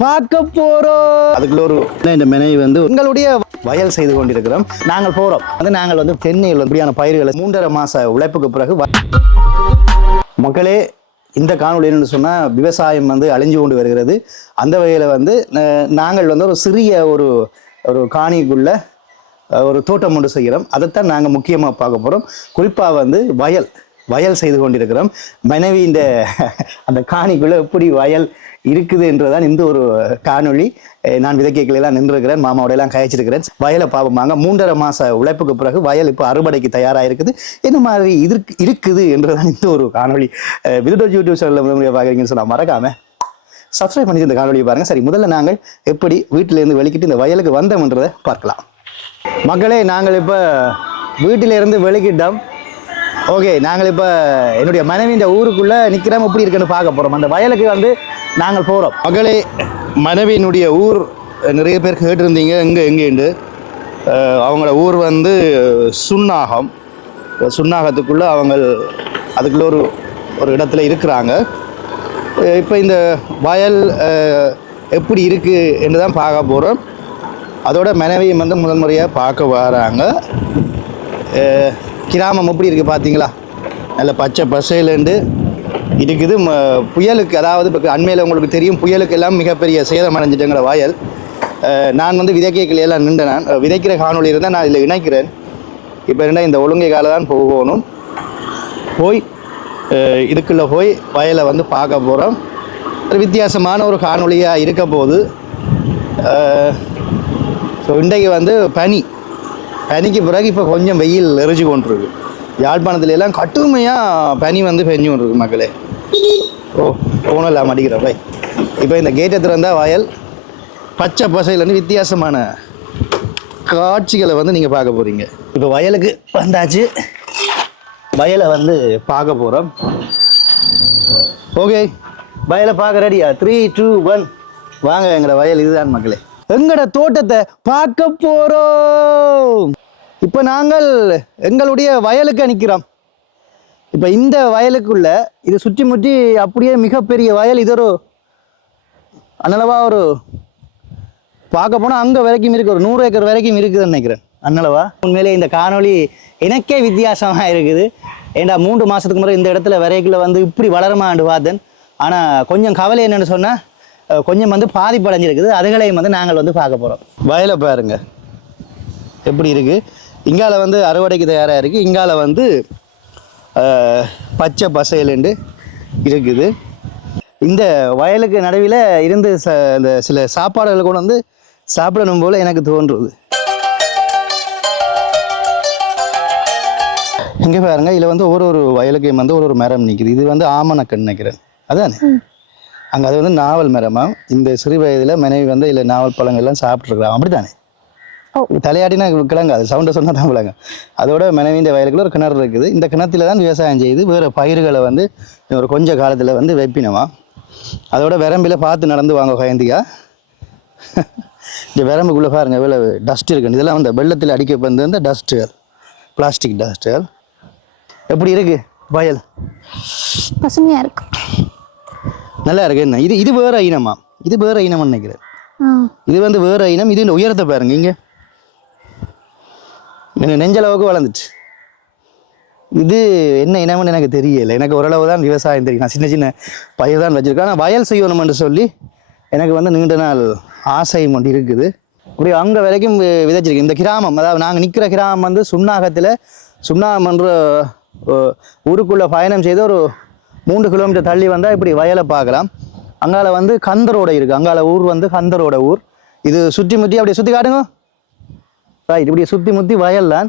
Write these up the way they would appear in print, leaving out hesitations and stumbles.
பார்க்க போறோம். அதுக்குள்ள ஒரு இந்த மெனவை வந்து உங்களுடைய வயல் செய்து கொண்டிருக்கிறோம். நாங்கள் போறோம் நாங்கள் வந்து தென்னையில் இப்படியான பயிர்களை 3.5 மாச உழைப்புக்கு பிறகு மக்களே இந்த காணொலி என்னன்னு சொன்னா விவசாயம் வந்து அழிஞ்சு கொண்டு வருகிறது. அந்த வகையில வந்து நாங்கள் வந்து ஒரு சிறிய ஒரு காணிக்குள்ள ஒரு தோட்டம் ஒன்று செய்கிறோம். அதைத்தான் நாங்கள் முக்கியமாக பார்க்க போகிறோம். குறிப்பாக வந்து வயல் செய்து கொண்டிருக்கிறோம். மனைவி இந்த அந்த காணிக்குள்ளே எப்படி வயல் இருக்குது என்றுதான் இந்த ஒரு காணொளி. நான் விதைக்கைகளெல்லாம் நின்றுருக்கிறேன், மாமாவோடையெல்லாம் கழிச்சிருக்கிறேன். வயலை பார்ப்போமாங்க. 3.5 மாச உழைப்புக்கு பிறகு வயல் இப்போ அறுவடைக்கு தயாராக இருக்குது. என்ன மாதிரி இருக்குது என்றுதான் இந்த ஒரு காணொலி. விதுடோஜ் யூடியூப் சேனலில் முதன்முறையாக பார்க்குறீங்கன்னு சொன்னால் மறக்காம சப்ஸ்கிரைப் பண்ணி இந்த காணொலியை பாருங்கள். சரி, முதல்ல நாங்கள் எப்படி வீட்டிலேருந்து வெளிக்கிட்டு இந்த வயலுக்கு வந்தோம்ன்றதை பார்க்கலாம். மக்களே, நாங்கள் இப்போ வீட்டிலேருந்து வெளிக்கிட்டோம். ஓகே, நாங்கள் இப்போ என்னுடைய மனைவியின் ஊருக்குள்ளே நிற்கிறோம். எப்படி இருக்குன்னு பார்க்க போகிறோம். அந்த வயலுக்கு வந்து நாங்கள் போகிறோம். மக்களே, மனைவியினுடைய ஊர் நிறைய பேர் கேட்டிருந்தீங்க எங்கேண்டு. அவங்களோட ஊர் வந்து சுன்னாகம். சுன்னாகத்துக்குள்ளே அவங்க அதுக்குள்ளே ஒரு இடத்துல இருக்கிறாங்க. இப்போ இந்த வயல் எப்படி இருக்குது என்று தான் பார்க்க போகிறோம். அதோட மனைவியும் வந்து முதல் முறையாக பார்க்க வராங்க. கிராமம் எப்படி இருக்குது பார்த்தீங்களா? நல்ல பச்சை பசையிலேருந்து இருக்குது. புயலுக்கு, அதாவது இப்போ அண்மையில் உங்களுக்கு தெரியும், புயலுக்கு எல்லாம் மிகப்பெரிய சேதம் அடைஞ்சிட்டுங்கிற வயல். நான் வந்து விதைக்கைகள் எல்லாம் நின்று நான் விதைக்கிற காணொலி இருந்தால் நான் இதில் இணைக்கிறேன். இப்போ இருந்தால் இந்த ஒழுங்கை கால தான் போகணும். போய் இதுக்குள்ளே போய் வயலை வந்து பார்க்க போகிறோம். ஒரு வித்தியாசமான ஒரு காணொலியாக இருக்க போது. ஸோ இன்றைக்கு வந்து பனிக்கு பிறகு இப்போ கொஞ்சம் வெயில் எரிஞ்சு கொண்டிருக்கு. யாழ்ப்பாணத்துல எல்லாம் கட்டுமையாக பனி வந்து பெஞ்சு கொண்டிருக்கு மக்களே. போனலாம் அடிக்கிறோம் பை. இப்போ இந்த கேட்டை திறந்தால் வயல் பச்சை பசையிலேருந்து வித்தியாசமான காட்சிகளை வந்து நீங்கள் பார்க்க போகிறீங்க. இப்போ வயலுக்கு வந்தாச்சு. வயலை வந்து பார்க்க போகிறோம். ஓகே, வயலை பார்க்க ரெடியா? 3, 2, 1 வாங்க. எங்களோட வயல் இதுதான் மக்களே. எங்களோட தோட்டத்தை பார்க்க போகிறோம். இப்போ நாங்கள் எங்களுடைய வயலுக்கு நிற்கிறோம். இப்போ இந்த வயலுக்குள்ள இது சுற்றி முற்றி அப்படியே மிகப்பெரிய வயல். இது ஒரு அன்னளவா ஒரு பார்க்க போனால் அங்கே வரைக்கும் இருக்குது. ஒரு 100 ஏக்கர் வரைக்கும் இருக்குதுன்னு நினைக்கிறேன் அன்னளவா. உண்மையிலே இந்த காணொலி எனக்கே வித்தியாசமாக இருக்குது. ஏண்டா 3 மாதத்துக்கு முறை இந்த இடத்துல வரைக்குள்ள வந்து இப்படி வளருமான்னு பார்த்தேன். ஆனால் கொஞ்சம் கவலை என்னென்னு சொன்னால் கொஞ்சம் வந்து பாதிப்படைஞ்சிருக்குது. அதுகளையும் வந்து நாங்கள் வந்து பார்க்க போகிறோம். வயலை பாருங்க எப்படி இருக்குது. இங்கால வந்து அறுவடைக்கு தயாராக இருக்குது. இங்கால வந்து பச்சை பசையிலேண்டு இருக்குது. இந்த வயலுக்கு நடுவில் இருந்து இந்த சில சாப்பாடுகள் கூட வந்து சாப்பிடணும் போல் எனக்கு தோன்றுது. இங்கே பாருங்க, இதில் வந்து ஒரு வயலுக்கு வந்து ஒரு மரம் நிற்குது. இது வந்து ஆமணக்கன்னு நினைக்கிறேன். அதானே? அங்கே அது வந்து நாவல் மரமா. இந்த சிறு வயதில் மனைவி வந்து இல்லை நாவல் பழங்கள்லாம் சாப்பிட்ருக்குறாங்க. அப்படி தானே? தலையாடினா கிழங்கு, அது சவுண்டை சொன்னால் தான் விளங்க. அதோட மனைவியின் வயலுக்குள்ள ஒரு கிணறு இருக்குது. இந்த கிணத்துல தான் விவசாயம் செய்து வேறு பயிர்களை வந்து ஒரு கொஞ்ச காலத்தில் வந்து வைப்பினமா. அதோட விரம்பில் பார்த்து நடந்து வாங்க பயந்திக்கா. இந்த விரம்புக்குள்ளே பாருங்க எவ்வளோ டஸ்ட் இருக்குன்னு. இதெல்லாம் வந்து வெள்ளத்தில் அடிக்க வந்து இந்த டஸ்ட்டுகள், பிளாஸ்டிக் டஸ்ட்டுகள். எப்படி இருக்கு வயல்? பசுமையாக இருக்கு, நல்லா இருக்கு. என்ன இது வேற இனமா? இது வேற இனம்னு நினைக்கிறேன். இது வந்து வேற இனம். இது இந்த உயரத்தை பாருங்க. இங்கே நெஞ்சளவுக்கு வளர்ந்துச்சு. இது என்ன இனம்னு எனக்கு தெரியலை. எனக்கு ஓரளவு தான் விவசாயம் தெரியும். நான் சின்ன பயிர் தான் வச்சுருக்கேன். ஆனால் வயல் செய்யணும்னு சொல்லி எனக்கு வந்து நீண்ட நாள் ஆசையும் ஒன்று இருக்குது. இப்படி அங்கே வரைக்கும் விதைச்சிருக்கேன். இந்த கிராமம், அதாவது நாங்கள் நிற்கிற கிராமம் வந்து சுன்னாகத்தில், சுன்னாகம் என்ற ஊருக்குள்ளே பயணம் செய்து ஒரு 3 கிலோமீட்டர் தள்ளி வந்தால் இப்படி வயலை பார்க்கலாம். அங்கால வந்து கந்தரோட இருக்குது. அங்கால ஊர் வந்து கந்தரோட ஊர். இது சுற்றி முற்றி அப்படியே சுற்றி காட்டுங்க. ரைட், இப்படியே சுற்றி முற்றி வயல் தான்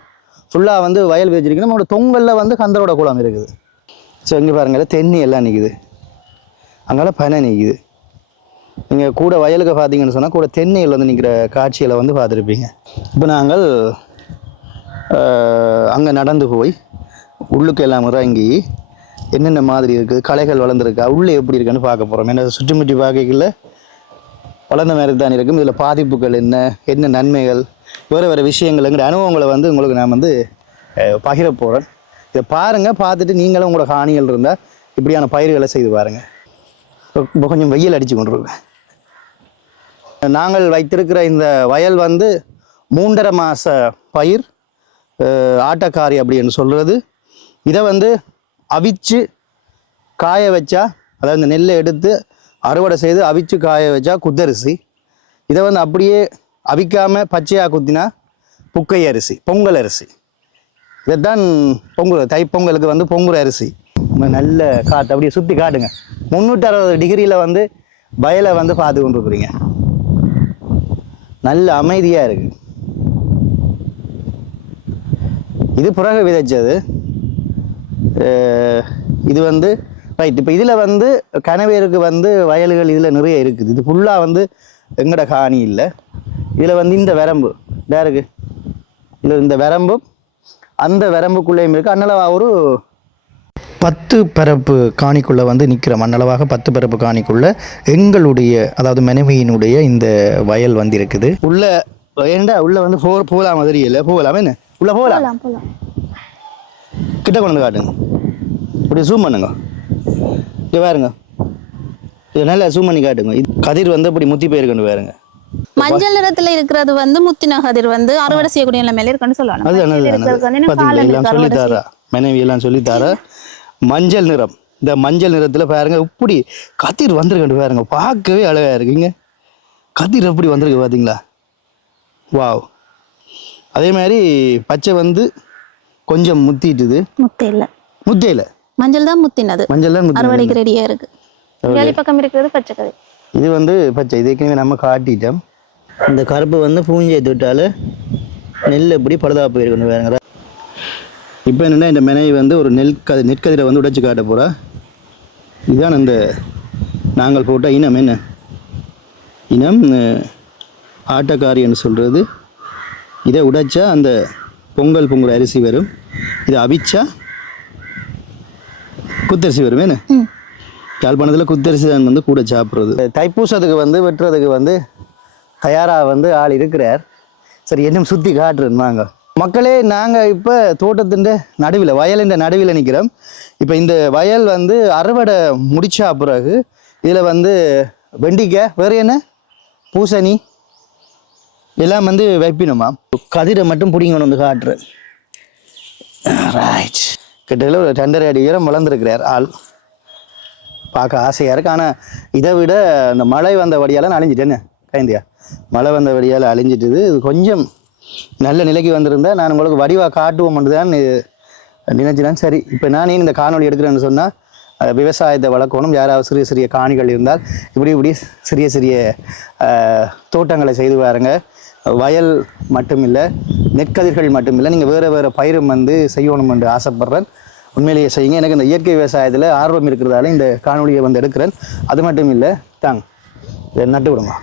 ஃபுல்லாக வந்து வயல் வச்சிருக்கணும். நம்மளோட தொங்கலில் வந்து கந்தரோட குளம் இருக்குது. ஸோ இங்கே பாருங்கள், தென்னி எல்லாம் நிற்குது. அங்கால பனை நிற்குது. நீங்கள் கூட வயலுக்கு பார்த்தீங்கன்னு சொன்னால் கூட தென்னையில் வந்து நிற்கிற காட்சிகளை வந்து பார்த்துருப்பீங்க. இப்போ நாங்கள் அங்கே நடந்து போய் உள்ளுக்கு எல்லாம் இறங்கி என்னென்ன மாதிரி இருக்குது, களைகள் வளர்ந்துருக்கா, உள்ளே எப்படி இருக்குன்னு பார்க்க போகிறோம். ஏன்னா சுற்றி முற்றி பார்க்கல வளர்ந்த மாதிரி தான் இருக்கும். இதில் பாதிப்புகள் என்ன நன்மைகள், வேறு விஷயங்கள்ங்கிற அனுபவங்களை வந்து உங்களுக்கு நான் வந்து பகிர போகிறேன். இதை பாருங்கள். பார்த்துட்டு நீங்களும் உங்களோட காணிகள் இருந்தால் இப்படியான பயிர்களை செய்து பாருங்கள். இப்போ கொஞ்சம் வெயில் அடித்து கொண்டு இருக்கேன். நாங்கள் வைத்திருக்கிற இந்த வயல் வந்து 3.5 மாத பயிர், ஆட்டக்காரி அப்படின்னு சொல்கிறது. இதை வந்து அவிச்சு காய வச்சா, அதாவது இந்த நெல்லை எடுத்து அறுவடை செய்து அவிச்சு காய வச்சா குத்தரிசி. இதை வந்து அப்படியே அவிக்காமல் பச்சையாக குத்தினா புக்கை அரிசி, பொங்கல் அரிசி. இதைத்தான் பொங்கல், தைப்பொங்கலுக்கு வந்து பொங்கல் அரிசி. நல்ல காற்று அப்படியே சுற்றி காட்டுங்க. 360 டிகிரியில் வந்து வயலை வந்து பார்த்து கொண்டு இருக்கிறீங்க. நல்ல அமைதியாக இருக்கு. இது பிறகு விதைச்சது. இது வந்து ரைட். இப்போ இதில் வந்து கனவேருக்கு வந்து வயல்கள் இதில் நிறைய இருக்குது. இது ஃபுல்லாக வந்து எங்கட காணி இல்லை. இதில் வந்து இந்த வரம்பு இதாக இருக்குது. இதில் இந்த வரம்பு அந்த வரம்புக்குள்ளேயும் இருக்குது. அன்னளவாக ஒரு 10 பரப்பு காணிக்குள்ளே வந்து நிற்கிற மண்ணளவாக 10 பரப்பு காணிக்குள்ளே எங்களுடைய, அதாவது மனைவியினுடைய இந்த வயல் வந்து இருக்குது. உள்ள ஏண்டா உள்ள வந்து போகலாம் மாதிரி இல்லை. போகலாமே என்ன? உள்ள போகலாம். கிட்ட கொண்டு வந்து காட்டுங்க. இப்படி ஜூம் பண்ணுங்க. இங்கே பாருங்க. இது நல்லா ஜூம் பண்ணி காட்டுங்க. இது கதிர் வந்து இப்படி முத்தி போயிருக்குன்னு பாருங்க. மஞ்சள் நிறத்துல இருக்கிறது வந்து முத்தின கதிர் வந்து அறுவடை செய்யக்கூடிய நிலைமையில இருக்குன்னு சொல்லலாம். எல்லாம் சொல்லித்தாரா மனைவி எல்லாம் சொல்லித்தாரா. மஞ்சள் நிறம். இந்த மஞ்சள் நிறத்துல பாருங்க இப்படி கதிர் வந்திருக்கு பாருங்க. பார்க்கவே அழகா இருக்குங்க. கதிர் எப்படி வந்திருக்கு பாத்தீங்களா? வாவ். அதே மாதிரி பச்சை வந்து கொஞ்சம் முத்திட்டுது. முத்தையில மஞ்சள் தான் முத்தினது. மஞ்சள் தான் அறுவடைக்கு ரெடியா இருக்கு. வேலி பக்கம் இருக்கிறது பச்சை கதிர். இது வந்து பச்சை. இதுக்குமே நம்ம காட்டிட்டோம். இந்த கருப்பு வந்து பூஞ்சை தொட்டால் நெல் எப்படி பழுதா போயிருக்கணும் வேறுங்கிற. இப்போ என்னென்னா இந்த மனைவி வந்து ஒரு நெற்கதிரை வந்து உடைச்சு காட்ட போகிறா. இதுதான் அந்த நாங்கள் போட்ட இனம். என்ன இனம்? ஆட்டக்காரின்னு சொல்கிறது. இதை உடைச்சா அந்த பொங்கல் அரிசி வரும். இதை அவிச்சா குத்தரிசி வரும். என்ன யாழ்ப்பாணத்தில் குத்தரிசி தான் வந்து கூட சாப்பிட்றது. தைப்பூசத்துக்கு வந்து வெட்டுறதுக்கு வந்து தயாராக வந்து ஆள் இருக்கிறார். சரி, இன்னும் சுற்றி காட்டுறேன் வாங்க மக்களே. நாங்கள் இப்போ தோட்டத்தின் நடுவில், வயலின் நடுவில் நிற்கிறோம். இப்போ இந்த வயல் வந்து அறுவடை முடிச்சா பிறகு இதில் வந்து வெண்டிக்காய், வேறு என்ன, பூசணி எல்லாம் வந்து வைப்பினோமா. கதிரை மட்டும் பிடிங்கணும் வந்து காட்டுறேன். ரைட். கிட்டத்தட்ட ஒரு 2.5 அடி உயரம் வளர்ந்துருக்கிறார் ஆள். பார்க்க ஆசையாக இருக்குது. ஆனால் இதை விட அந்த மழை வந்த வழியால் அழிஞ்சிட்டேன்னு கைந்தியா. மழை வந்த வழியால் அழிஞ்சிட்டுது. இது கொஞ்சம் நல்ல நிலைக்கு வந்திருந்தேன். நான் உங்களுக்கு வடிவாக காட்டுவோம்னு தான் நினைச்சினேன். சரி, இப்போ நான் இந்த காணொலி எடுக்கிறேன்னு சொன்னால் விவசாயத்தை வளர்க்கணும். யாராவது சிறிய சிறிய காணிகள் இருந்தால் இப்படி சிறிய சிறிய தோட்டங்களை செய்து பாருங்க. வயல் மட்டும் இல்லை, நெற்கதிர்கள் மட்டும் இல்லை, நீங்கள் வேறு பயிரும் வந்து செய்யணும் என்று ஆசைப்பட்றேன். உண்மையிலேயே செய்யுங்க. எனக்கு இந்த இயற்கை விவசாயத்தில் ஆர்வம் இருக்கிறதால இந்த காணொலியை வந்து எடுக்கிறேன். அது மட்டும் இல்லை, இதை நட்டு விடுங்க.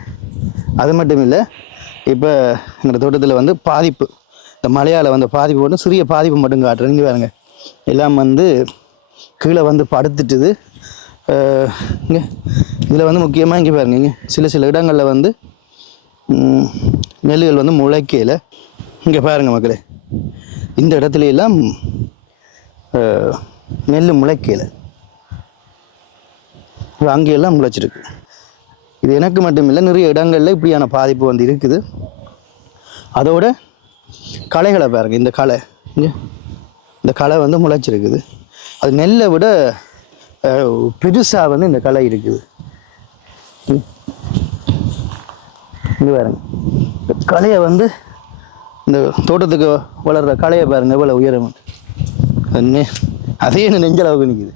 அது மட்டும் இல்லை, இப்போ எங்கள் தோட்டத்தில் வந்து பாதிப்பு, இந்த மழையால் வந்து பாதிப்பு மட்டும் சிறிய பாதிப்பு மட்டும் காட்டுறேன். இங்கே பாருங்க, எல்லாம் வந்து கீழே வந்து படுத்துட்டுது. இங்கே இதில் வந்து முக்கியமாக இங்கே பாருங்க, இங்கே சில இடங்களில் வந்து நெல்லுகள் வந்து முளைக்கையில். இங்கே பாருங்கள் மக்களே, இந்த இடத்துல எல்லாம் நெல் முளைக்கையில், அங்கேயெல்லாம் முளைச்சிருக்கு. இது எனக்கு மட்டும் இல்லை, நிறைய இடங்களில் இப்படியான பாதிப்பு வந்து இருக்குது. அதோட களைகளை பாருங்கள். இந்த களை, இங்கே இந்த களை வந்து முளைச்சிருக்குது. அது நெல்லை விட பெருசாக வந்து இந்த களை இருக்குது. இங்கே பாருங்க, களையை வந்து இந்த தோட்டத்துக்கு வளர்கிற களையை பாருங்கள் எவ்வளோ உயரம். அதே நெஞ்சளவுக்கு நிற்குது.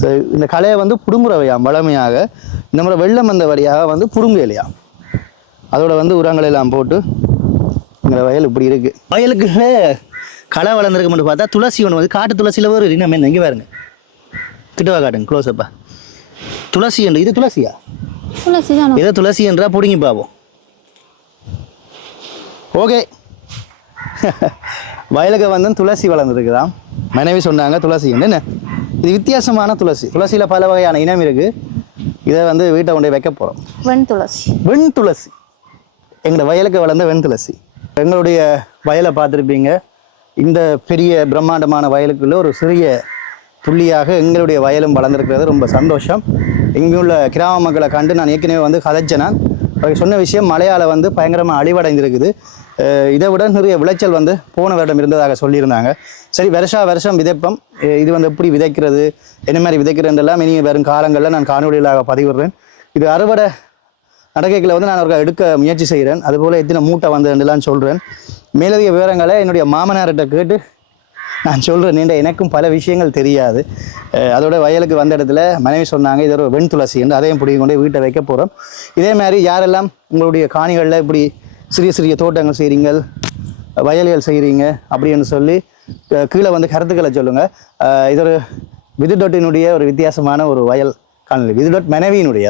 ஸோ இந்த களையை வந்து புடுங்குறவையாம் வளமையாக. இந்த மாதிரி வெள்ளம் வந்த வழியாக வந்து புடுங்கு இல்லையா. அதோட வந்து உரங்களை எல்லாம் போட்டு இந்த வயல் இப்படி இருக்குது. வயலுக்கு களை வளர்ந்துருக்க மட்டும் பார்த்தா துளசி ஒன்று வந்து காட்டு துளசியில் ஒரு இனம் என்ன. இங்கே பாருங்க, கிட்டவா காட்டுங்க க்ளோஸ்அப்பா. துளசி என்று, இது துளசியா? துளசி தான். ஏதோ துளசி என்றா பிடுங்கி பார்ப்போம். ஓகே. வயலுக்கு வந்து துளசி வளர்ந்துருக்குதான். மனைவி சொன்னாங்க துளசி என்ன. இது வித்தியாசமான துளசி. துளசியில் பல வகையான இனம் இருக்குது. இதை வந்து வீட்டை கொண்டு வைக்க போகிறோம். வெண் துளசி. வெண் துளசி, எங்களோட வயலுக்கு வளர்ந்த வெண் துளசி. எங்களுடைய வயலை பார்த்துருப்பீங்க. இந்த பெரிய பிரம்மாண்டமான வயலுக்குள்ள ஒரு சிறிய புள்ளியாக எங்களுடைய வயலும் வளர்ந்துருக்கிறது. ரொம்ப சந்தோஷம். இங்கே உள்ள கிராம மக்களை கண்டு நான் ஏற்கனவே வந்து கதைச்சேன். நான் அவர் சொன்ன விஷயம் மழையால் வந்து பயங்கரமாக அழிவடைந்திருக்குது. இதை விட நிறைய விளைச்சல் வந்து போன வருடம் இருந்ததாக சொல்லியிருந்தாங்க. சரி, வருஷம் விதைப்பம். இது வந்து எப்படி விதைக்கிறது, என்ன மாதிரி விதைக்கிறதுலாம் இனி வரும் காலங்களில் நான் காணொலிகளாக பதிவிடுறேன். இது அறுவடை நடக்கைகளை வந்து நான் அவர்கள் எடுக்க முயற்சி செய்கிறேன். அதுபோல் எத்தனை மூட்டை வந்ததுலாம் சொல்கிறேன். மேலதிக விவரங்களை என்னுடைய மாமனார்கிட்ட கேட்டு நான் சொல்கிறேன். நீண்ட எனக்கும் பல விஷயங்கள் தெரியாது. அதோட வயலுக்கு வந்த இடத்துல மனைவி சொன்னாங்க இது ஒரு வெண்துளசி என்று, அதையும் பிடிக்க கொண்டு வீட்டை வைக்க போகிறோம். இதே மாதிரி யாரெல்லாம் உங்களுடைய காணிகளில் இப்படி சிறிய சிறிய தோட்டங்கள் செய்கிறீங்க, வயல்கள் செய்கிறீங்க அப்படின்னு சொல்லி கீழே வந்து கருத்துக்களை சொல்லுங்கள். இது ஒரு விதுடொட்டினுடைய ஒரு வித்தியாசமான ஒரு வயல் காணொலி. விதுடொட் மனைவியினுடைய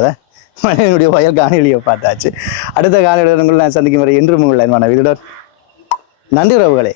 வயல் காணொலியை பார்த்தாச்சு. அடுத்த காணொலியில் உங்களை நான் சந்திக்கும் வரை என்றும் உங்களை விதுடொட். நன்றி உறவுகளே.